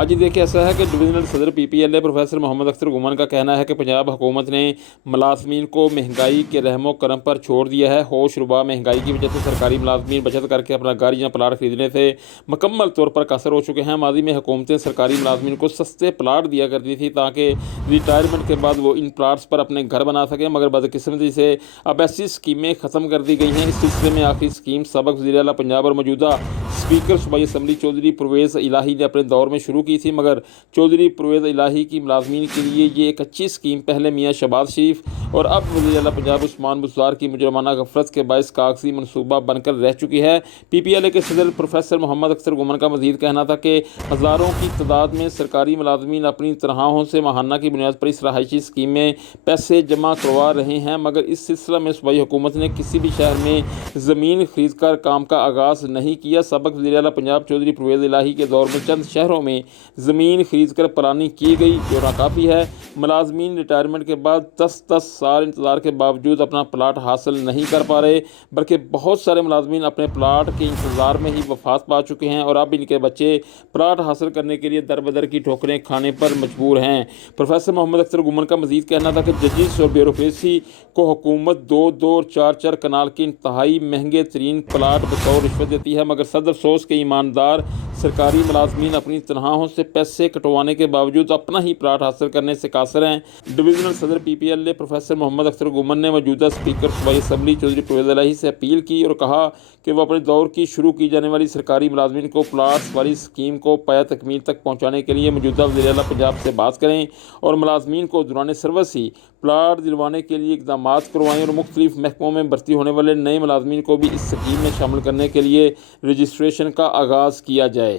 हाँ जी, देखिए ऐसा है कि डिवीजनल सदर पीपीएलए प्रोफेसर मोहम्मद अख्तर गुमान का कहना है कि पंजाब हुकूमत ने मुलाजमीन को महंगाई के रहमो करम पर छोड़ दिया है। होश रुबा महंगाई की वजह से सरकारी मुलाजमीन बचत करके अपना घर या प्लाट खरीदने से मुकम्मल तौर पर कासर हो चुके हैं। माजी में हुकूमतें सरकारी मुलाजमीन को सस्ते प्लाट दिया करती थी ताकि रिटायरमेंट के बाद वो इन प्लाट्स पर अपने घर बना सकें, मगर बदकिस्मती से अब ऐसी स्कीमें ख़त्म कर दी गई हैं। इस सिलसिले में आखिरी स्कीम सबक वज़ीर आला पंजाब और मौजूदा स्पीकर सूबाई असम्बली चौधरी परवेज़ इलाही ने अपने दौर में शुरू की थी, मगर चौधरी परवेज़ इलाही की मुलाजमीन के लिए ये एक अच्छी स्कीम पहले मियाँ शहबाज शरीफ और अब वज़ीर आला पंजाब उस्मान बुज़दार की मुजरमाना गफलत के बायस कागजी मनसूबा बनकर रह चुकी है। पीपीएलए के सदर प्रोफेसर मोहम्मद अख्तर गुमान का मज़ीद कहना था कि हज़ारों की तादाद में सरकारी मुलाजमीन अपनी तनख्वाहों से माहाना की बुनियाद पर इस रहायशी स्कीम में पैसे जमा करवा रहे हैं, मगर इस सिलसिला में सूबाई हुकूमत ने किसी भी शहर में ज़मीन खरीद कर काम का आगाज़ नहीं किया। सबक वज़ीर आला पंजाब चौधरी परवेज़ इलाही के दौर में चंद शहरों में ज़मीन खरीद कर प्लानिंग की गई जो नाकाफ़ी है। मुलाजमीन रिटायरमेंट के बाद 10-10 साल इंतज़ार के बावजूद अपना प्लाट हासिल नहीं कर पा रहे, बल्कि बहुत सारे मुलाजमीन अपने प्लाट के इंतज़ार में ही वफात पा चुके हैं और अब इनके बच्चे प्लाट हासिल करने के लिए दर बदर की ठोकरें खाने पर मजबूर हैं। प्रोफेसर मोहम्मद अख्तर गुमान का मज़ीद कहना था कि जजिस और ब्यूरोक्रेसी को हुकूमत 2-2 और 4-4 कनाल के इंतहाई महंगे तरीन प्लाट बतौर रिश्वत देती है, मगर सद अफसोस के ईमानदार सरकारी मुलाजमीन अपनी तनख्वाहों से पैसे कटवाने के बावजूद अपना ही प्लाट हासिल करने से कासर हैं। डिवीजनल सदर पीपीएलए प्रोफेसर मोहम्मद अख्तर गुमान ने मौजूदा स्पीकर सूबाई असम्बली चौधरी परवेज़ इलाही से अपील की और कहा कि वह अपने दौर की शुरू की जाने वाली सरकारी मुलाजमीन को प्लाट्स वाली स्कीम को पाया तकमील तक पहुँचाने के लिए मौजूदा वज़ीर आला पंजाब से बात करें और मुलाजमीन को दौरान सर्विस ही प्लाट दिलवाने के लिए इकदाम करवाएँ और मुख्तलिफ महकमों में भर्ती होने वाले नए मुलाजमीन को भी इस स्कीम में शामिल करने के लिए रजिस्ट्रेशन का आगाज़ किया जाए।